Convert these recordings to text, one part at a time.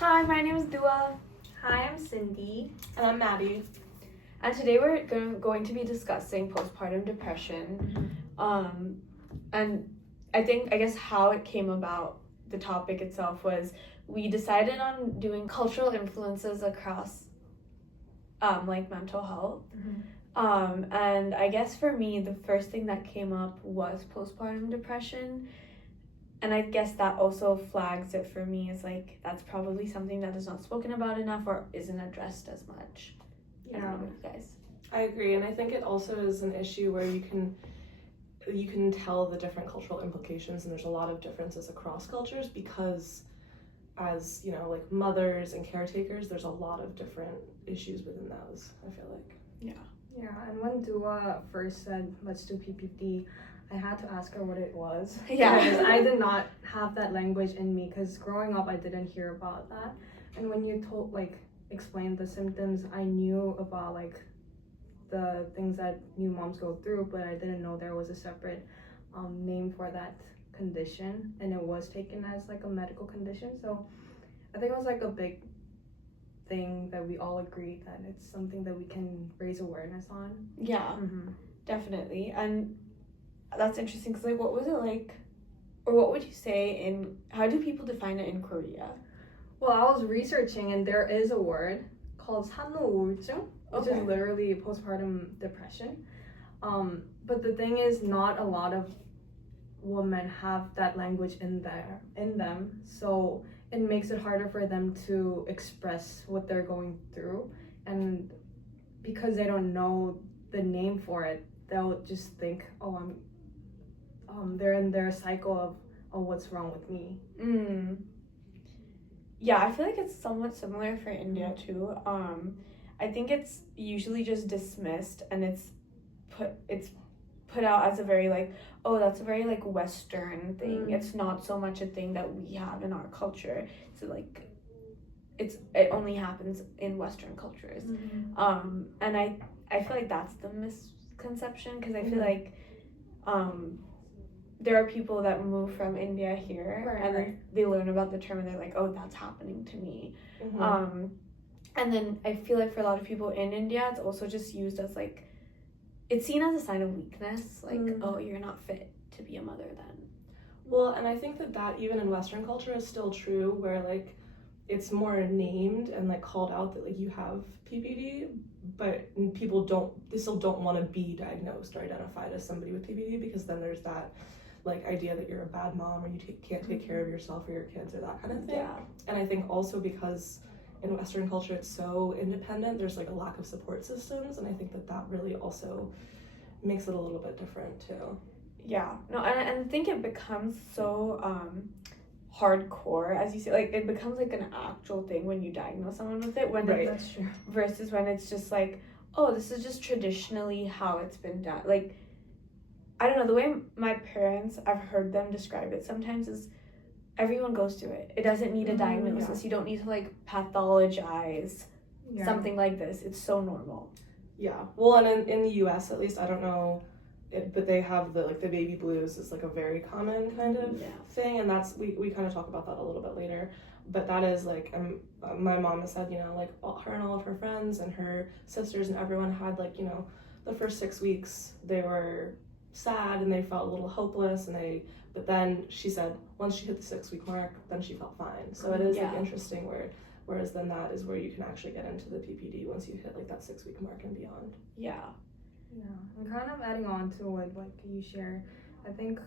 Hi, my name is Dua, Hi, I'm Cindy. And I'm Maddie. and today we're going to be discussing postpartum depression. And I guess how it came about, the topic itself was we decided on doing cultural influences across like mental health. And I guess for me, the first thing that came up was postpartum depression. And I guess that also flags it for me as like that's probably something that is not spoken about enough or isn't addressed as much. I don't know about you guys. I agree, and I think it also is an issue where you can tell the different cultural implications, and there's a lot of differences across cultures because as, you know, like mothers and caretakers, there's a lot of different issues within those, I feel like. Yeah, and when Dua first said, let's do PPD, I had to ask her what it was. Yeah. Because I did not have that language in me, because growing up, I didn't hear about that. And when you explained the symptoms, I knew about, the things that new moms go through, but I didn't know there was a separate name for that condition, and it was taken as, a medical condition. So I think it was, a big thing that we all agreed that it's something that we can raise awareness on. Yeah, definitely. And that's interesting because what was it like, or what would you say how do people define it in Korea? Well, I was researching, and there is a word called 산후우울증, which is literally postpartum depression. But the thing is, not a lot of women have that language in them, so it makes it harder for them to express what they're going through, and because they don't know the name for it, they'll just think, they're in their cycle of, what's wrong with me. Yeah, I feel like it's somewhat similar for India too. I think it's usually just dismissed, and it's put out as a very that's a very Western thing. It's not so much a thing that we have in our culture. So it only happens in Western cultures. And I feel like that's the misconception, because I feel like there are people that move from India here, and then they learn about the term and they're like, oh, that's happening to me. And then I feel like for a lot of people in India, it's also just used as it's seen as a sign of weakness, oh, you're not fit to be a mother then. Well, and I think that even in Western culture is still true, where it's more named and called out that you have PPD, but people still don't want to be diagnosed or identified as somebody with PPD, because then there's that idea that you're a bad mom, or you can't take care of yourself or your kids or that kind of thing. Yeah. And I think also because in Western culture it's so independent, there's a lack of support systems, and I think that really also makes it a little bit different too. Yeah, no, and I think it becomes so hardcore, as you say, it becomes an actual thing when you diagnose someone with it, That's true. Versus when it's just oh, this is just traditionally how it's been done. I don't know, the way my parents, I've heard them describe it sometimes, is everyone goes through it. It doesn't need a diagnosis. You don't need to pathologize something like this. It's so normal. Yeah, well, and in the US at least, I don't know, but they have the baby blues is a very common kind of thing, and that's we kind of talk about that a little bit later. But that is my mom has said, her and all of her friends and her sisters and everyone had the first 6 weeks they were sad and they felt a little hopeless, but then she said once she hit the 6 week mark, then she felt fine. So it is interesting whereas then that is where you can actually get into the PPD once you hit that 6 week mark and beyond. Yeah, and kind of adding on to what you share, I think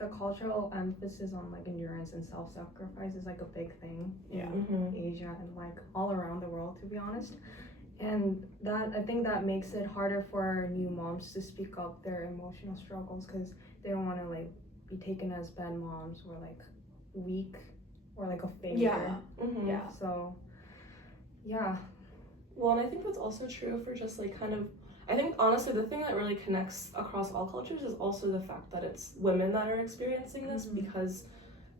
the cultural emphasis on endurance and self-sacrifice is a big thing in Asia and all around the world, to be honest. And that, I think that makes it harder for new moms to speak up their emotional struggles, because they don't want to be taken as bad moms or weak or a failure. So well, and I think that's also true for just I think honestly the thing that really connects across all cultures is also the fact that it's women that are experiencing this, because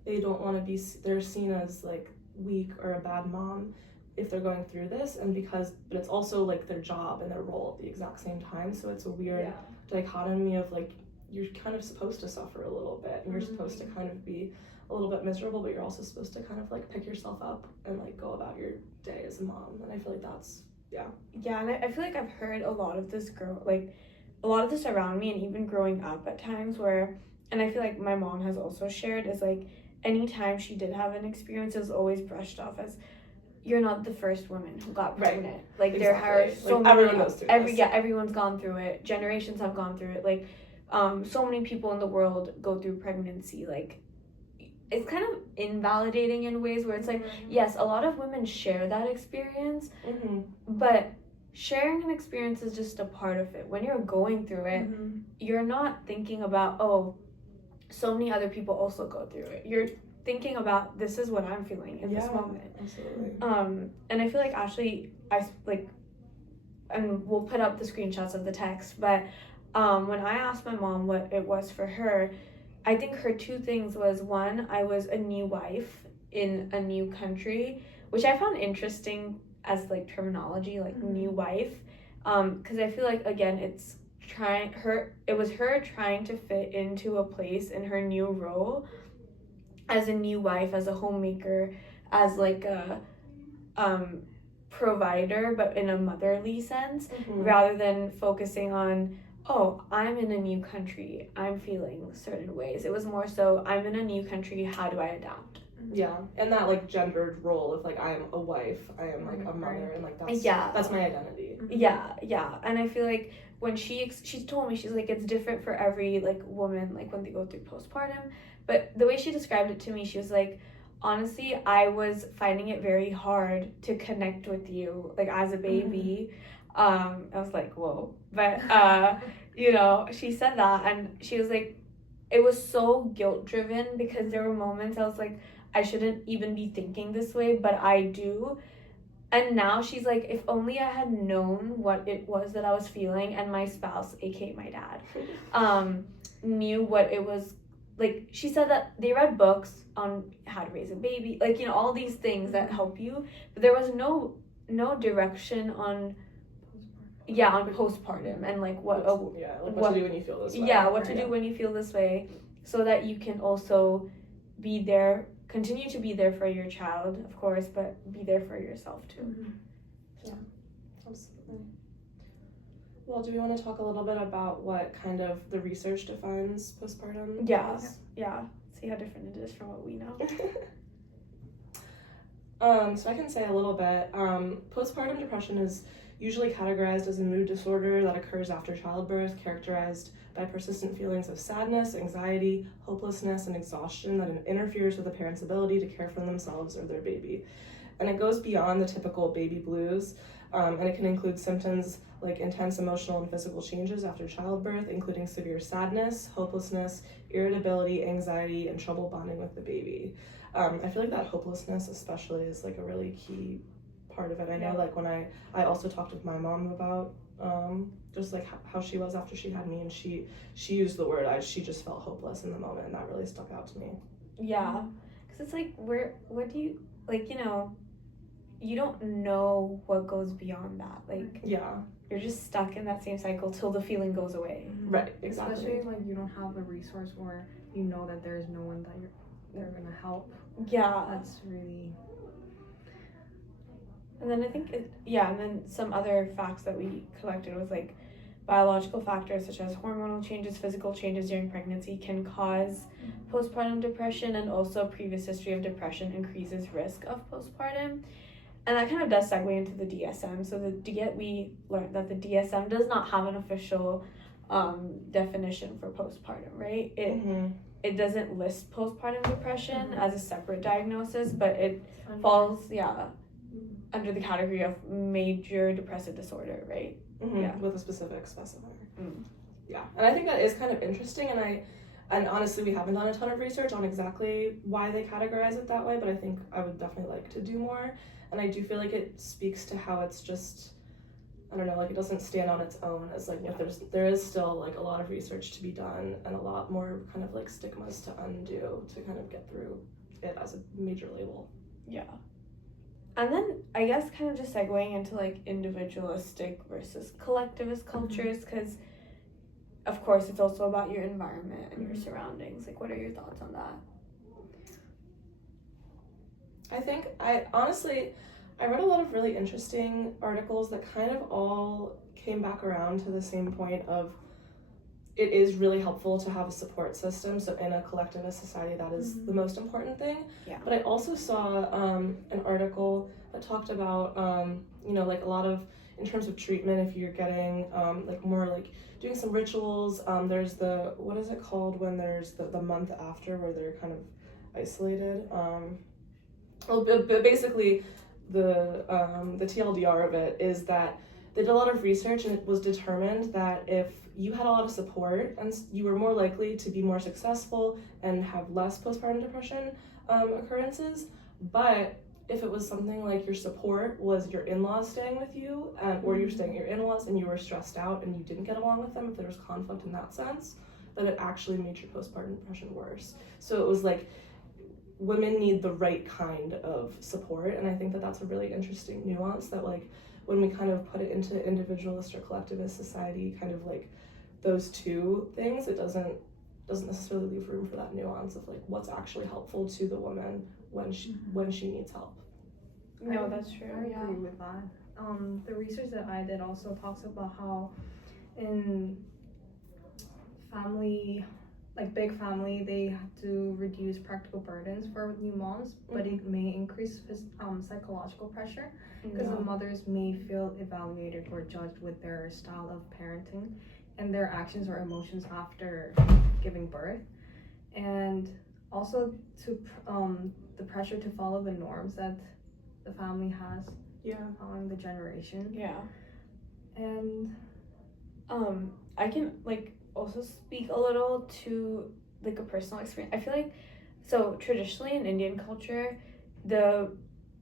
they don't want to be, they're seen as weak or a bad mom if they're going through this, and but it's also their job and their role at the exact same time. So it's a weird dichotomy of you're kind of supposed to suffer a little bit, and you're supposed to kind of be a little bit miserable, but you're also supposed to kind of like pick yourself up and like go about your day as a mom. And I feel like that's Yeah, and I feel like I've heard a lot of this around me, and even growing up at times where, and I feel like my mom has also shared, is like anytime she did have an experience, it was always brushed off as, you're not the first woman who got pregnant. Like exactly. There are so like, many. Everyone goes through this. Everyone's gone through it. Generations have gone through it. Like, so many people in the world go through pregnancy. Like, it's kind of invalidating in ways where it's like, yes, a lot of women share that experience, but sharing an experience is just a part of it. When you're going through it, you're not thinking about, oh, so many other people also go through it. You're thinking about, this is what I'm feeling in this moment. Absolutely. And I feel like Ashley, and we'll put up the screenshots of the text, but when I asked my mom what it was for her, I think her two things was, one, I was a new wife in a new country, which I found interesting as like terminology, like new wife, because I feel like, again, it was her trying to fit into a place in her new role as a new wife, as a homemaker, as like a provider, but in a motherly sense, rather than focusing on, oh, I'm in a new country, I'm feeling certain ways. It was more so, I'm in a new country, how do I adapt? Yeah, and that like gendered role of like, I am a wife, I am like a mother, and like that's my identity. Yeah, and I feel like when she told me, she's like, it's different for every like woman, like when they go through postpartum, but the way she described it to me, she was like, honestly, I was finding it very hard to connect with you, like as a baby. I was like, whoa, but you know, she said that, and she was like, it was so guilt driven, because there were moments I was like, I shouldn't even be thinking this way, but I do. And now she's like, if only I had known what it was that I was feeling, and my spouse, aka my dad, knew what it was. Like, she said that they read books on how to raise a baby, like, you know, all these things that help you, but there was no direction on postpartum, and like what to do when you feel this way. What to do when you feel this way, so that you can also be there, continue to be there for your child, of course, but be there for yourself too. Yeah, absolutely. Well, do we want to talk a little bit about what kind of the research defines postpartum? Yeah. See how different it is from what we know. So I can say a little bit. Postpartum depression is usually categorized as a mood disorder that occurs after childbirth, characterized by persistent feelings of sadness, anxiety, hopelessness, and exhaustion that interferes with a parent's ability to care for themselves or their baby. And it goes beyond the typical baby blues, and it can include symptoms like intense emotional and physical changes after childbirth, including severe sadness, hopelessness, irritability, anxiety, and trouble bonding with the baby. I feel like that hopelessness especially is like a really key part of it. I know like when I also talked with my mom about just like how she was after she had me, and she used the word, she just felt hopeless in the moment, and that really stuck out to me. Yeah, because it's like, what do you, like, you know, you don't know what goes beyond that. Like, you're just stuck in that same cycle till the feeling goes away. Right, exactly. Especially like you don't have a resource where you know that there's no one that they're gonna help. Yeah, that's really. And then I think and then some other facts that we collected was like, biological factors such as hormonal changes, physical changes during pregnancy can cause postpartum depression, and also previous history of depression increases risk of postpartum. And that kind of does segue into the DSM. So we learned that the DSM does not have an official definition for postpartum, right? It doesn't list postpartum depression as a separate diagnosis, but it falls under the category of major depressive disorder, right? With a specific specifier. Yeah, and I think that is kind of interesting, and honestly, we haven't done a ton of research on exactly why they categorize it that way, but I think I would definitely like to do more. And I do feel like it speaks to how it's just, I don't know, like it doesn't stand on its own, as like there is still like a lot of research to be done, and a lot more kind of like stigmas to undo to kind of get through it as a major label. Yeah. And then I guess kind of just segueing into like individualistic versus collectivist cultures, because of course it's also about your environment and your surroundings. Like, what are your thoughts on that? I think I read a lot of really interesting articles that kind of all came back around to the same point of it is really helpful to have a support system. So in a collectivist society, that is the most important thing. Yeah. But I also saw an article that talked about, like a lot of, in terms of treatment, if you're getting like more like doing some rituals, there's what is it called when there's the month after where they're kind of isolated? But basically the TLDR of it is that they did a lot of research and it was determined that if you had a lot of support and you were more likely to be more successful and have less postpartum depression occurrences. But if it was something like your support was your in-laws staying with you, or you're staying at your in-laws and you were stressed out and you didn't get along with them, if there was conflict in that sense, then it actually made your postpartum depression worse. So it was like women need the right kind of support, and I think that that's a really interesting nuance that like when we kind of put it into individualist or collectivist society, kind of like those two things, it doesn't necessarily leave room for that nuance of like what's actually helpful to the woman when she needs help. No, that's true. I agree with that. The research that I did also talks about how in family, like big family, they have to reduce practical burdens for new moms, but it may increase psychological pressure because the mothers may feel evaluated or judged with their style of parenting and their actions or emotions after giving birth, and also to the pressure to follow the norms that the family has following the generation. And I can like also speak a little to like a personal experience. I feel like so traditionally in Indian culture, the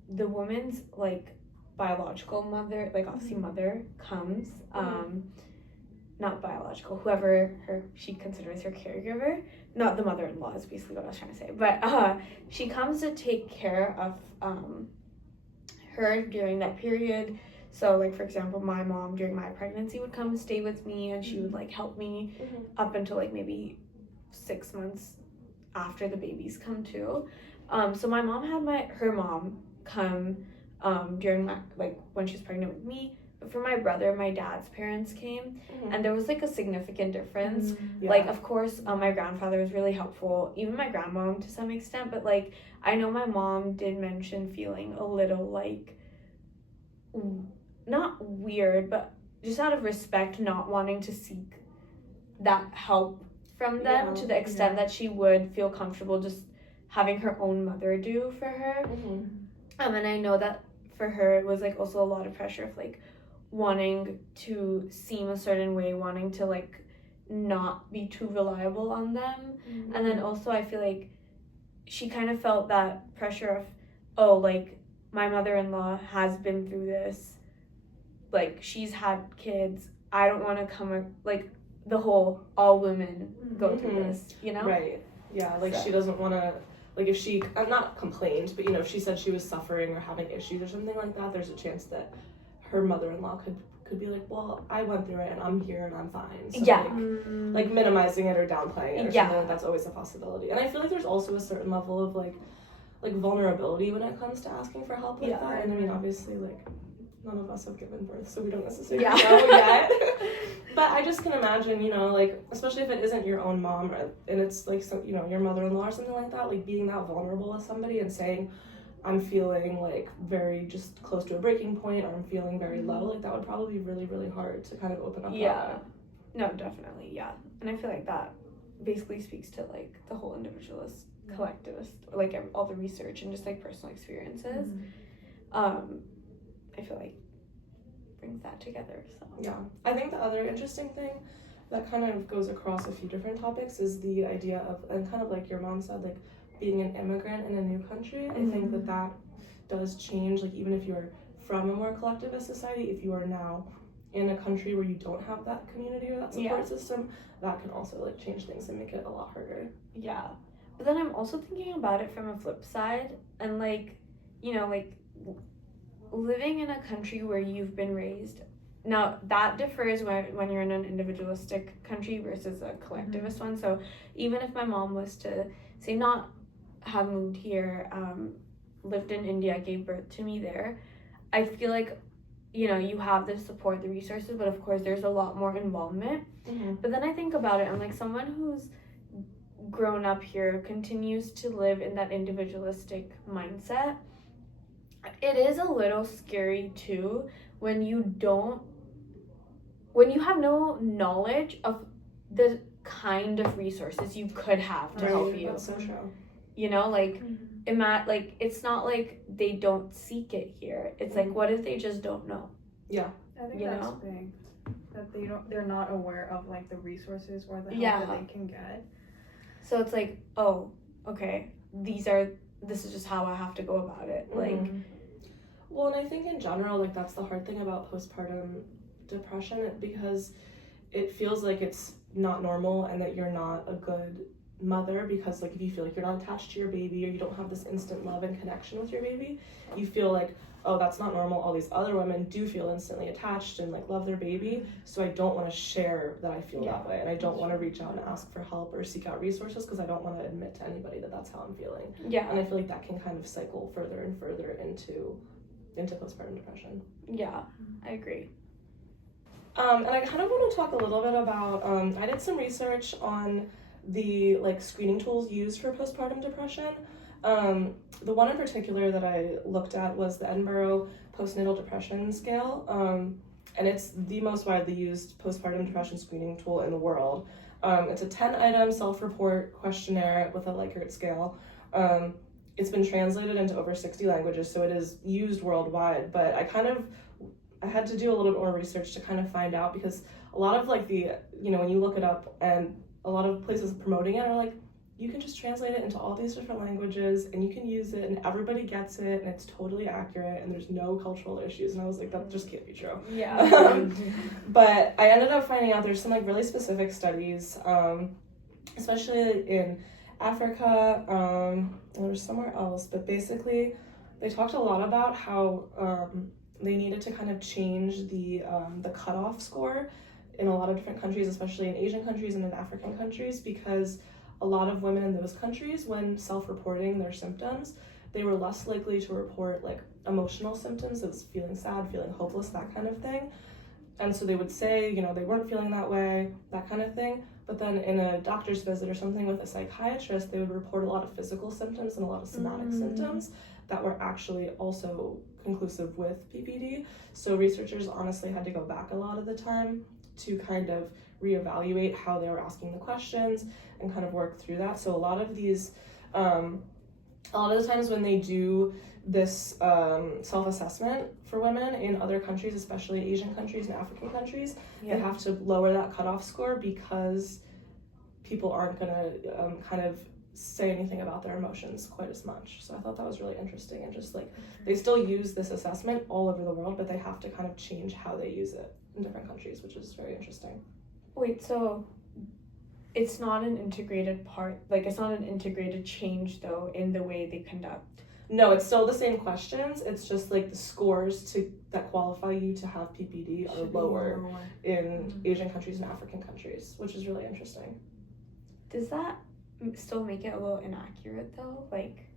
woman's like biological mother, like obviously mother comes, not biological, whoever she considers her caregiver, not the mother-in-law is basically what I was trying to say, but she comes to take care of her during that period. So like for example, my mom during my pregnancy would come and stay with me, and she would like help me up until like maybe 6 months after the babies come too. So my mom had her mom come during my like when she was pregnant with me. But for my brother, my dad's parents came, and there was like a significant difference. Like of course my grandfather was really helpful, even my grandmom to some extent, but like I know my mom did mention feeling a little like not weird, but just out of respect, not wanting to seek that help from them to the extent that she would feel comfortable just having her own mother do for her. And I know that for her it was like also a lot of pressure of like wanting to seem a certain way, wanting to like not be too reliable on them. And then also I feel like she kind of felt that pressure of like my mother-in-law has been through this, like she's had kids, I don't want to come like the whole all women go through this, right? Like so. She doesn't want to, like if she not complained, but if she said she was suffering or having issues or something like that, there's a chance that her mother-in-law could be like, well, I went through it and I'm here and I'm fine. So like minimizing it or downplaying it or something, that's always a possibility. And I feel like there's also a certain level of like vulnerability when it comes to asking for help like that. And I mean, obviously, like none of us have given birth, so we don't necessarily know yet. But I just can imagine, like especially if it isn't your own mom and it's like your mother-in-law or something like that, like being that vulnerable with somebody and saying, I'm feeling like very just close to a breaking point, or I'm feeling very low, like that would probably be really, really hard to kind of open up. No, definitely, and I feel like that basically speaks to like the whole individualist, collectivist, like all the research and just like personal experiences. I feel like brings that together. So I think the other interesting thing that kind of goes across a few different topics is the idea of, and kind of like your mom said, like being an immigrant in a new country. I think that does change, like even if you're from a more collectivist society, if you are now in a country where you don't have that community or that support system, that can also like change things and make it a lot harder. But then I'm also thinking about it from a flip side, and like like living in a country where you've been raised, now that differs when you're in an individualistic country versus a collectivist one. So even if my mom was to say not have moved here lived in India, gave birth to me there, I feel like, you know, you have the support, the resources, but of course there's a lot more involvement. But then I think about it, I'm like, someone who's grown up here continues to live in that individualistic mindset. It is a little scary too when you have no knowledge of the kind of resources you could have to help you. That's so true. You know, like, like, it's not like they don't seek it here. It's like, what if they just don't know? Yeah. I think that's big. That they're not aware of, like, the resources or the help that they can get. So it's like, oh, okay, this is just how I have to go about it. Like, well, and I think in general, like, that's the hard thing about postpartum depression, because it feels like it's not normal and that you're not a good mother, because, like, if you feel like you're not attached to your baby or you don't have this instant love and connection with your baby, you feel like, oh, that's not normal. All these other women do feel instantly attached and, like, love their baby, so I don't want to share that I feel that way, and I don't want to reach out and ask for help or seek out resources because I don't want to admit to anybody that that's how I'm feeling. And I feel like that can kind of cycle further and further into postpartum depression. Yeah, I agree. And I kind of want to talk a little bit about, I did some research on the, like, screening tools used for postpartum depression. The one in particular that I looked at was the Edinburgh Postnatal Depression Scale, and it's the most widely used postpartum depression screening tool in the world. It's a 10-item self-report questionnaire with a Likert scale. It's been translated into over 60 languages, so it is used worldwide, but I had to do a little bit more research to kind of find out, because a lot of, like, the, you know, when you look it up, and a lot of places promoting it are like, you can just translate it into all these different languages and you can use it and everybody gets it and it's totally accurate and there's no cultural issues. And I was like, that just can't be true. But I ended up finding out there's some, like, really specific studies, especially in Africa, there was somewhere else, but basically they talked a lot about how they needed to kind of change the cutoff score in a lot of different countries, especially in Asian countries and in African countries, because a lot of women in those countries, when self-reporting their symptoms, they were less likely to report, like, emotional symptoms as feeling sad, feeling hopeless, that kind of thing. And so they would say, you know, they weren't feeling that way, that kind of thing. But then in a doctor's visit or something with a psychiatrist, they would report a lot of physical symptoms and a lot of somatic symptoms that were actually also conclusive with PPD. So researchers honestly had to go back a lot of the time to kind of reevaluate how they were asking the questions and kind of work through that. So a lot of these, a lot of the times when they do this self-assessment for women in other countries, especially Asian countries and African countries, they have to lower that cutoff score because people aren't going to kind of say anything about their emotions quite as much. So I thought that was really interesting, and just, like, they still use this assessment all over the world, but they have to kind of change how they use it in different countries, which is very interesting. Wait, so it's not an integrated part, like, it's not an integrated change, though, in the way they conduct? No, it's still the same questions. It's just, like, the scores that qualify you to have PPD are lower in Asian countries and African countries, which is really interesting. Does that still make it a little inaccurate, though? Like,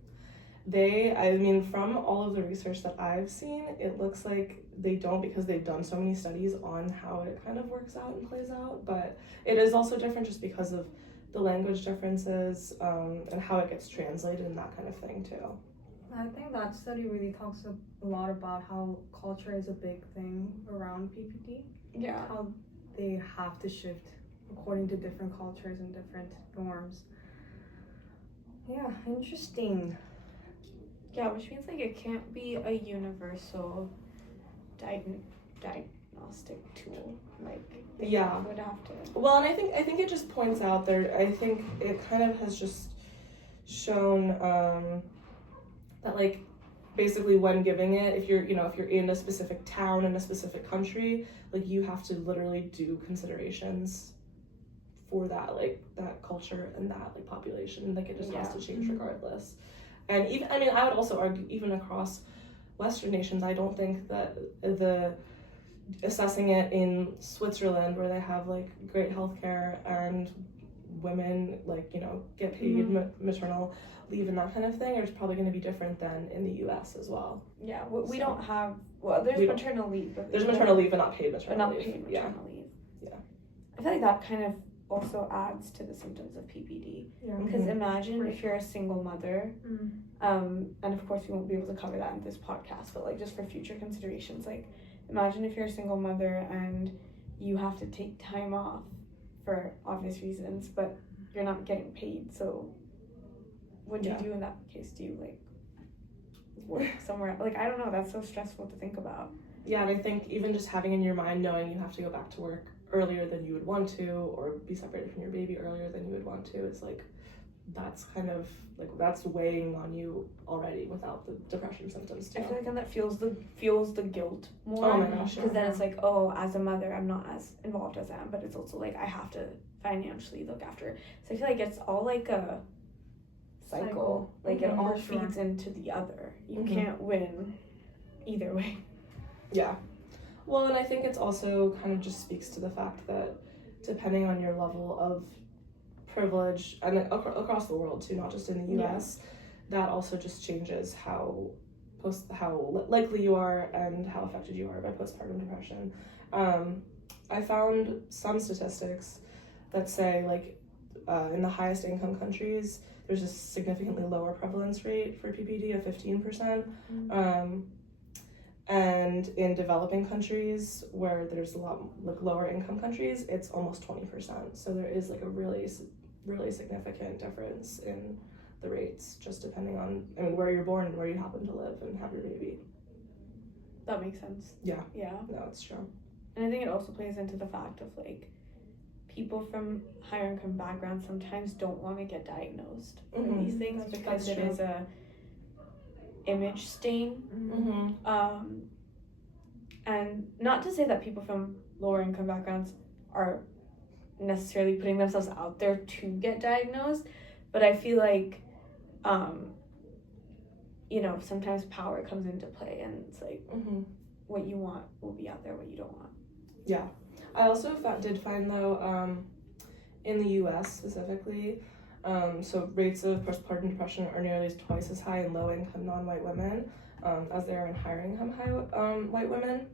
I mean, from all of the research that I've seen, it looks like they don't, because they've done so many studies on how it kind of works out and plays out. But it is also different just because of the language differences and how it gets translated and that kind of thing, too. I think that study really talks a lot about how culture is a big thing around PPD. Yeah. How they have to shift according to different cultures and different norms. Yeah, interesting. Yeah, which means, like, it can't be a universal diagnostic tool. Like, they would have to. Well, and I think it just points out there. I think it kind of has just shown that, like, basically when giving it, if you're in a specific town in a specific country, like, you have to literally do considerations for that, like, that culture and that, like, population. Like, it just has to change regardless. And even, I mean, I would also argue even across Western nations, I don't think that the assessing it in Switzerland, where they have, like, great healthcare and women, like, you know, get paid maternal leave and that kind of thing, is probably going to be different than in the US as well. Yeah, we don't have, well, there's maternal leave. But there's maternal leave, but not paid maternal leave. But not leave. paid maternal leave. Yeah. I feel like that kind of also adds to the symptoms of PPD. Yeah. Because imagine if you're a single mother, and of course we won't be able to cover that in this podcast, but like just for future considerations, like imagine if you're a single mother and you have to take time off for obvious reasons, but you're not getting paid. So what do you do in that case? Do you like work somewhere? Like, I don't know, that's so stressful to think about. Yeah, and I think even just having in your mind knowing you have to go back to work earlier than you would want to, or be separated from your baby earlier than you would want to, it's like, that's kind of like, that's weighing on you already without the depression symptoms too. I feel like, and that fuels the guilt more. Oh my gosh, because then it's like, oh, as a mother I'm not as involved as I am, but it's also like I have to financially look after. So I feel like it's all like a cycle. Like it all feeds into the other. You can't win either way. Yeah. Well, and I think it's also kind of just speaks to the fact that depending on your level of privilege, and across the world too, not just in the US, that also just changes how likely you are and how affected you are by postpartum depression. I found some statistics that say, like, in the highest income countries, there's a significantly lower prevalence rate for PPD of 15%. And in developing countries where there's a lot like lower income countries, it's almost 20%. So there is like a really, really significant difference in the rates, just depending on, I mean, where you're born and where you happen to live and have your baby. That makes sense. Yeah. Yeah. No, it's true. And I think it also plays into the fact of like people from higher income backgrounds sometimes don't want to get diagnosed for these things because it is a image stain. And not to say that people from lower income backgrounds are necessarily putting themselves out there to get diagnosed, but I feel like you know, sometimes power comes into play, and it's like what you want will be out there, what you don't want. Yeah. I also did find though, in the US specifically, so rates of postpartum depression are nearly twice as high in low-income non-white women as they are in higher-income white women.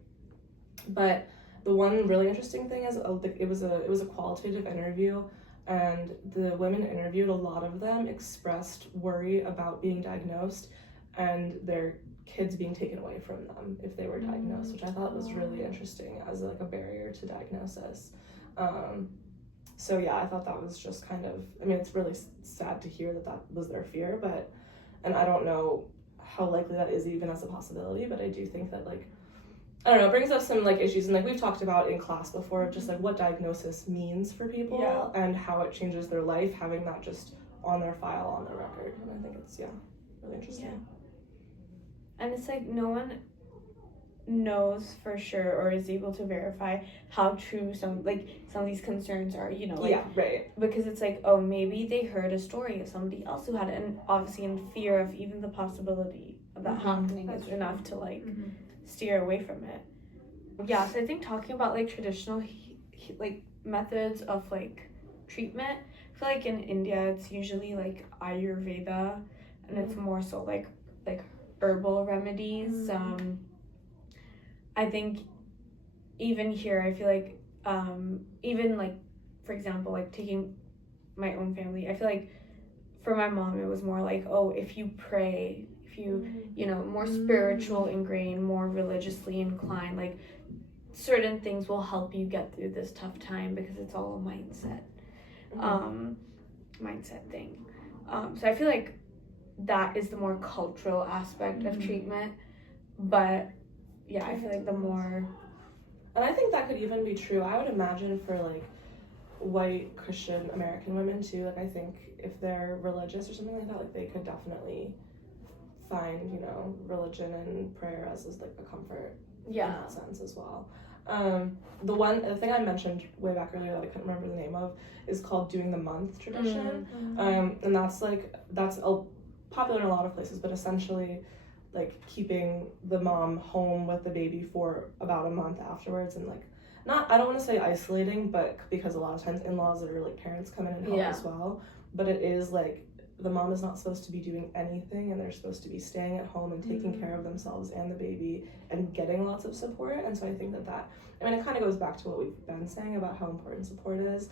But the one really interesting thing is it was a qualitative interview, and the women interviewed, a lot of them expressed worry about being diagnosed and their kids being taken away from them if they were diagnosed, which I thought was really interesting as like a barrier to diagnosis. So yeah, I thought that was just kind of, I mean, it's really sad to hear that was their fear, and I don't know how likely that is even as a possibility, but I do think that, like, I don't know, it brings up some like issues, and like we've talked about in class before, of just like what diagnosis means for people and how it changes their life, having that just on their file, on their record. And I think it's really interesting. Yeah. And it's like no one knows for sure or is able to verify how true some of these concerns are, you know, like, because it's like, oh, maybe they heard a story of somebody else who had it, and obviously in fear of even the possibility of that happening is enough to like steer away from it. Yeah, so I think talking about like traditional like methods of like treatment, I feel like in India it's usually like Ayurveda, and it's more so like herbal remedies. I think even here, I feel like even like, for example, like taking my own family, I feel like for my mom it was more like, oh, if you pray, if you you know, more spiritual ingrained, more religiously inclined, like certain things will help you get through this tough time, because it's all a mindset thing. So I feel like that is the more cultural aspect of treatment, but yeah, I feel like the more, and I think that could even be true, I would imagine, for like white Christian American women too. Like, I think if they're religious or something like that, like they could definitely find, you know, religion and prayer as like a comfort in that sense as well. The thing I mentioned way back earlier that I couldn't remember the name of is called doing the month tradition. And that's popular in a lot of places, but essentially like keeping the mom home with the baby for about a month afterwards, and like I don't want to say isolating, but because a lot of times in-laws that are like parents come in and help as well, but it is like the mom is not supposed to be doing anything, and they're supposed to be staying at home and taking care of themselves and the baby and getting lots of support. And so I think that I mean, it kind of goes back to what we've been saying about how important support is.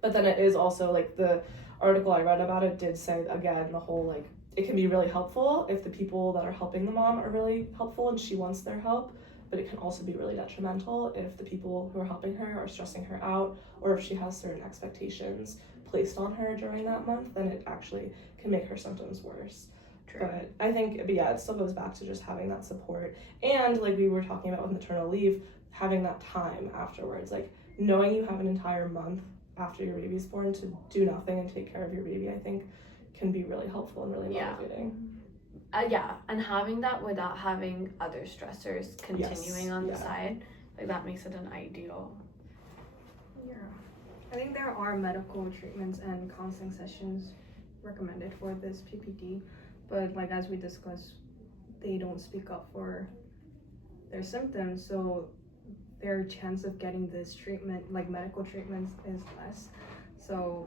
But then it is also like the article I read about it did say again the whole like it can be really helpful if the people that are helping the mom are really helpful and she wants their help, but it can also be really detrimental if the people who are helping her are stressing her out, or if she has certain expectations placed on her during that month, then it actually can make her symptoms worse. True. But I think, it still goes back to just having that support, and like we were talking about with maternal leave, having that time afterwards, like knowing you have an entire month after your baby's born to do nothing and take care of your baby, I think can be really helpful and really motivating. And having that without having other stressors continuing on the side, like that makes it an ideal. Yeah. I think there are medical treatments and counseling sessions recommended for this PPD, but like as we discussed, they don't speak up for their symptoms, so their chance of getting this treatment, like medical treatments, is less. So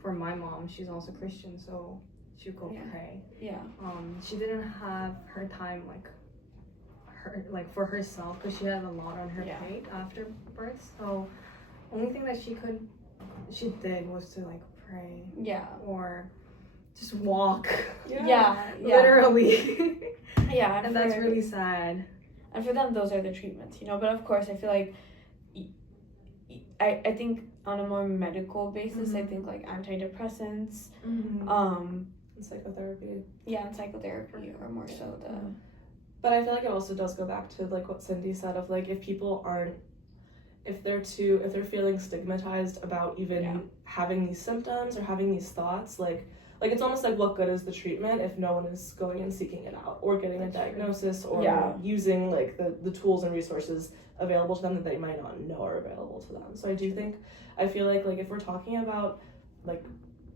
for my mom, she's also Christian, so she'd go pray. She didn't have her time like for herself because she had a lot on her plate after birth. So only thing that she did was to like pray. Or just walk. Literally. And that's really sad. And for them, those are the treatments, but of course, I feel like I think on a more medical basis, I think like antidepressants, and psychotherapy. And psychotherapy are more so the. But I feel like it also does go back to like what Cindy said of like if they're feeling stigmatized about even having these symptoms or having these thoughts, like it's almost like what good is the treatment if no one is going and seeking it out or getting a diagnosis or using like the tools and resources available to them that they might not know are available to them. So I feel like if we're talking about like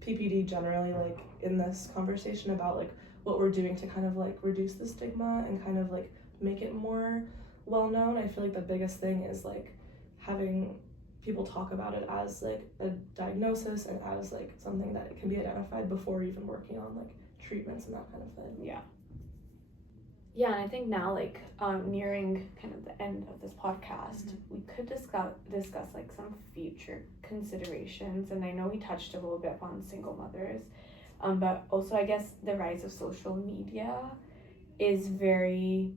PPD generally, like in this conversation about like what we're doing to kind of like reduce the stigma and kind of like make it more well known, I feel like the biggest thing is like having people talk about it as like a diagnosis and as like something that can be identified before even working on like treatments and that kind of thing. And I think now like nearing kind of the end of this podcast, we could discuss like some future considerations, and I know we touched a little bit on single mothers, but also I guess the rise of social media is very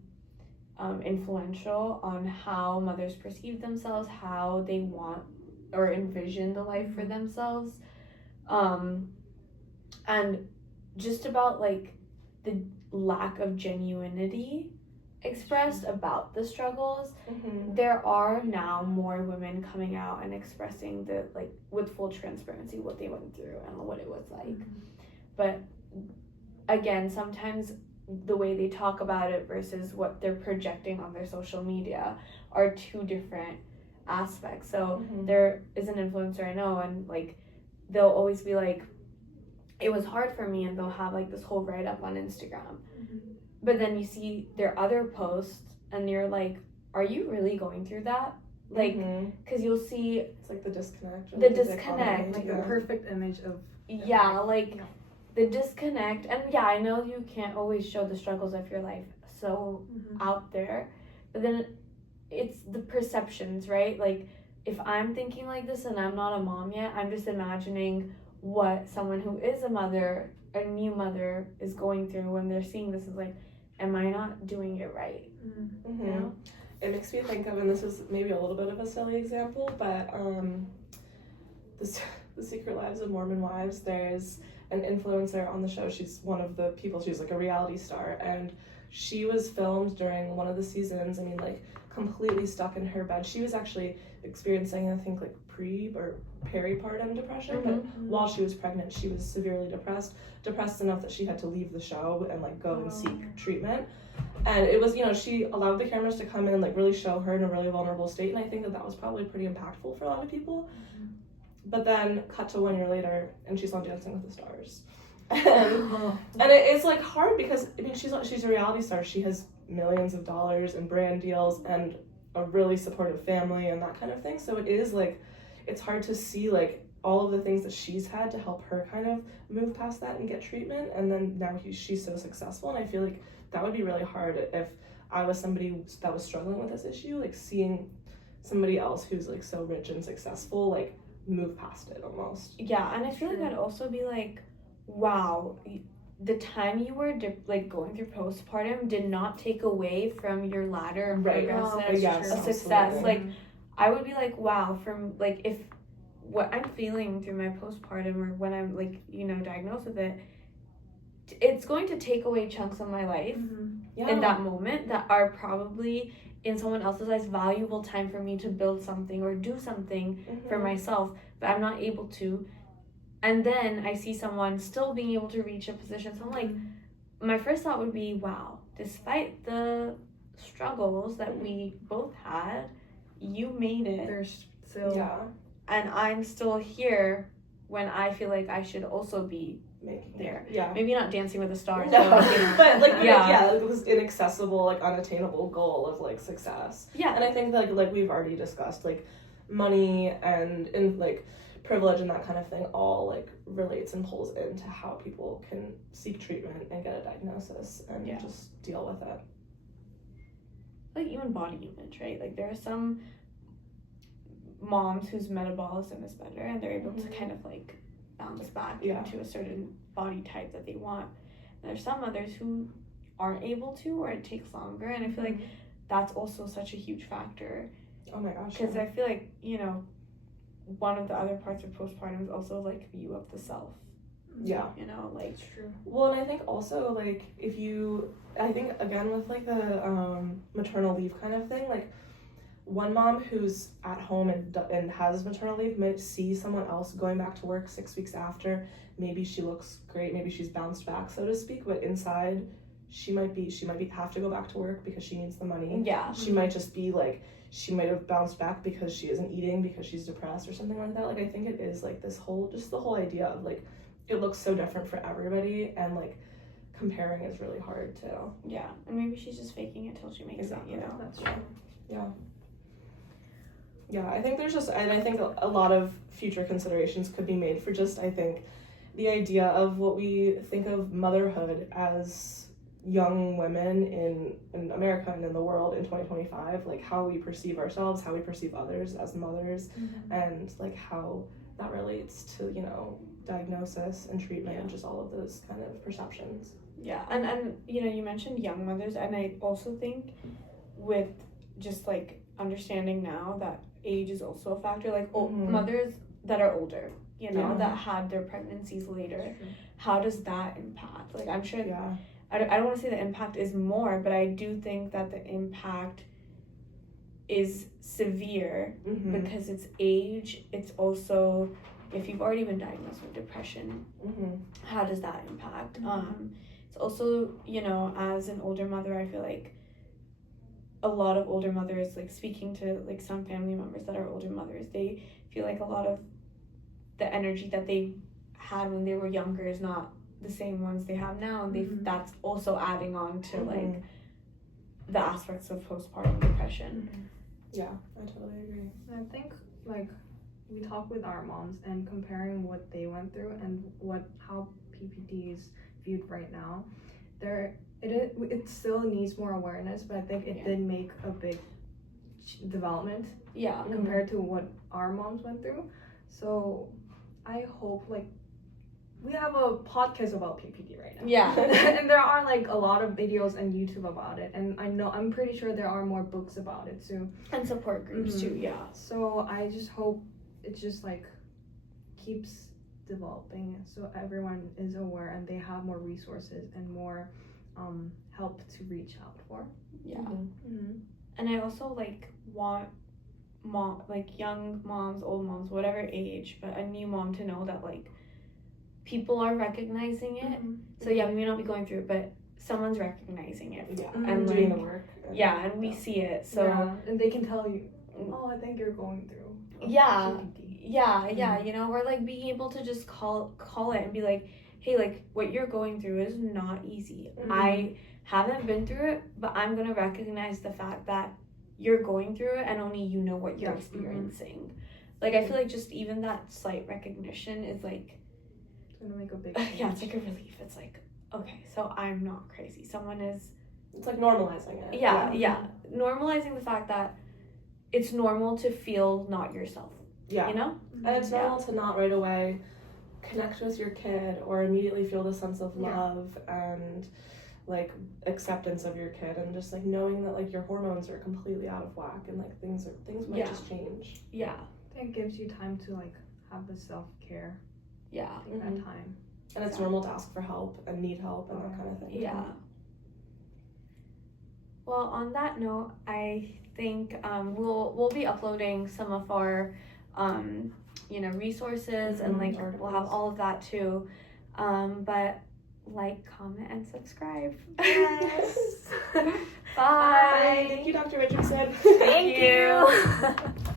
influential on how mothers perceive themselves, how they want or envision the life for themselves, and just about like the lack of genuinity expressed about the struggles. There are now more women coming out and expressing the like with full transparency what they went through and what it was like. But again, sometimes the way they talk about it versus what they're projecting on their social media are two different aspects. So there is an influencer I know, and like they'll always be like, it was hard for me, and they'll have like this whole write-up on Instagram. But then you see their other posts and you're like, are you really going through that? Like, because you'll see it's like the disconnect like the perfect image of the disconnect. And I know you can't always show the struggles of your life so out there, but then it's the perceptions, right? Like if I'm thinking like this and I'm not a mom yet, I'm just imagining what someone who is a mother, a new mother, is going through when they're seeing this. Is like, am I not doing it right? You know? It makes me think of, and this is maybe a little bit of a silly example, but the Secret Lives of Mormon Wives, there's an influencer on the show. She's one of the people, she's like a reality star, and she was filmed during one of the seasons, like completely stuck in her bed. She was actually experiencing, I think, like peripartum depression, but while she was pregnant, she was severely depressed enough that she had to leave the show and like go and seek treatment. And it was, she allowed the cameras to come in and like really show her in a really vulnerable state, and I think that was probably pretty impactful for a lot of people. But then cut to 1 year later, and she's on Dancing with the Stars. And it's like hard because she's a reality star. She has millions of dollars in brand deals and a really supportive family and that kind of thing. So it is like, it's hard to see like all of the things that she's had to help her kind of move past that and get treatment, and then now she's so successful. And I feel like that would be really hard if I was somebody that was struggling with this issue, like seeing somebody else who's like so rich and successful like move past it almost. Yeah, and I feel like I'd also be like, wow, the time you were like going through postpartum did not take away from your ladder of progress of success. Absolutely. Like I would be like, wow, from like if what I'm feeling through my postpartum or when I'm like, you know, diagnosed with it, it's going to take away chunks of my life in that moment that are probably in someone else's life valuable time for me to build something or do something for myself, but I'm not able to. And then I see someone still being able to reach a position. So I'm like, my first thought would be, wow, despite the struggles that we both had, you made it. There's still and I'm still here when I feel like I should also be there. Yeah. Maybe not Dancing with the Stars. No, but like yeah, it was inaccessible, like unattainable goal of like success. Yeah. And I think like we've already discussed, like money and like privilege and that kind of thing all like relates and pulls into how people can seek treatment and get a diagnosis and just deal with it. Like even body image, right? Like there are some moms whose metabolism is better and they're able to kind of like bounce back into a certain body type that they want. And there's some others who aren't able to, or it takes longer, and I feel like that's also such a huge factor. Oh my gosh. Because I feel like, you know, one of the other parts of postpartum is also like view of the self. Yeah. You know, like it's true. Well, and I think also like I think again with like the maternal leave kind of thing, like one mom who's at home and has maternal leave might see someone else going back to work 6 weeks after. Maybe she looks great, maybe she's bounced back, so to speak, but inside she might have to go back to work because she needs the money. Yeah. She might just be like, she might have bounced back because she isn't eating because she's depressed or something like that. Like I think it is like the whole idea of like it looks so different for everybody, and like comparing is really hard too. Yeah, and maybe she's just faking it till she makes it, you know. That's true. Yeah, I think I think a lot of future considerations could be made for just, I think, the idea of what we think of motherhood as young women in America and in the world in 2025, like how we perceive ourselves, how we perceive others as mothers, and like how that relates to, you know, diagnosis and treatment and just all of those kind of perceptions. Yeah, and you know, you mentioned young mothers, and I also think with just like understanding now that age is also a factor, like mothers that are older, you know, that had their pregnancies later, how does that impact? Like I'm sure I don't want to say the impact is more, but I do think that the impact is severe because it's age. It's also, if you've already been diagnosed with depression, how does that impact? It's also, you know, as an older mother, I feel like a lot of older mothers, like speaking to like some family members that are older mothers, they feel like a lot of the energy that they had when they were younger is not the same ones they have now, and that's also adding on to like the aspects of postpartum depression. Yeah, I totally agree. I think like we talk with our moms and comparing what they went through and how PPD is viewed right now, it still needs more awareness, but I think it did make a big development compared to what our moms went through. So I hope like we have a podcast about PPD right now. And there are like a lot of videos on YouTube about it, and I'm pretty sure there are more books about it too, and support groups too. So I just hope it just like keeps developing so everyone is aware and they have more resources and more help to reach out for. And I also like want young moms, old moms, whatever age, but a new mom to know that like people are recognizing it. So we may not be going through it, but someone's recognizing it. And doing the work. And we see it. So and they can tell you, oh, I think you're going through PPD. You know, or like being able to just call it and be like, hey, like what you're going through is not easy. I haven't been through it, but I'm gonna recognize the fact that you're going through it and only you know what you're Yeah. experiencing. Like, I feel like just even that slight recognition is like, It's gonna make a big change. yeah, it's like a relief. It's like, okay, so I'm not crazy. Someone is, It's like normalizing it. yeah, normalizing the fact that it's normal to feel not yourself. Yeah. You know? And it's normal to not right away connect with your kid or immediately feel the sense of love and like acceptance of your kid, and just like knowing that like your hormones are completely out of whack and like things might just change. Yeah. I think it gives you time to like have the self-care. Yeah. Take that time. And it's normal to ask for help and need help and that kind of thing. Yeah. Well, on that note, I think we'll be uploading some of our resources and like we'll have all of that too. But like, comment, and subscribe. Yes. Bye. Thank you, Dr. Richardson. Thank you.